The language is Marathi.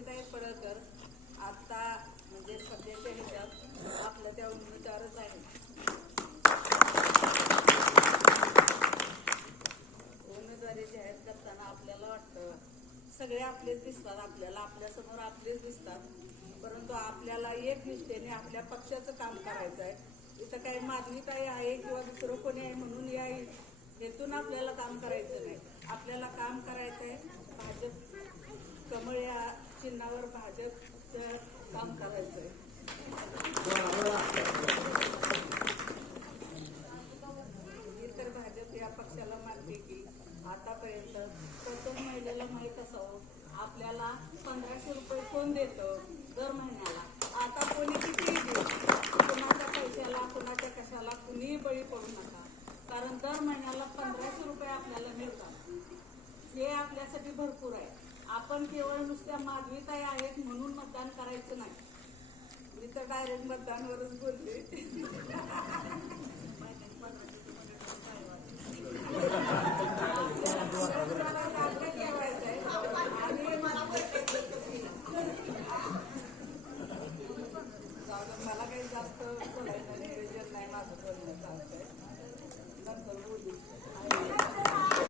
माधवीताई पडळकर आता म्हणजे सध्याच्या ह्याच्यात आपल्या त्या उमेदवारच आहेत. उमेदवारी जाहीर करताना आपल्याला वाटतं सगळे आपलेच दिसतात, आपल्याला आपल्यासमोर आपलेच दिसतात, परंतु आपल्याला एक निष्ठेने आपल्या पक्षाचं काम करायचं आहे. इथं काही माधवीताई आहे किंवा दुसरं कोणी आहे म्हणून या हेतून आपल्याला काम करायचं नाही. आपल्याला काम करायचं आहे भाजप कमळ या चिन्हावर भाजपचं काम करायचं आहे. तर भाजप या पक्षाला मानते की आतापर्यंत प्रत्येक महिलेला माहीत असावं आपल्याला 1500 रुपये कोण देतं दर महिन्याला. आता कोणी कितीही देऊ, कुणाच्या पैशाला कुणाच्या कशाला कुणीही बळी पडू नका, कारण दर महिन्याला 1500 रुपये आपल्याला मिळतात. हे आपल्यासाठी भरपूर आहे. आपण केवळ नुसत्या माधवीताई आहेत म्हणून मतदान करायचं नाही. मी तर डायरेक्ट मतदानवरच बोलले. मला काही जास्त बोलायचं नियोजन नाही माझं बोलण्याचं असतंय, नंतर बोलू.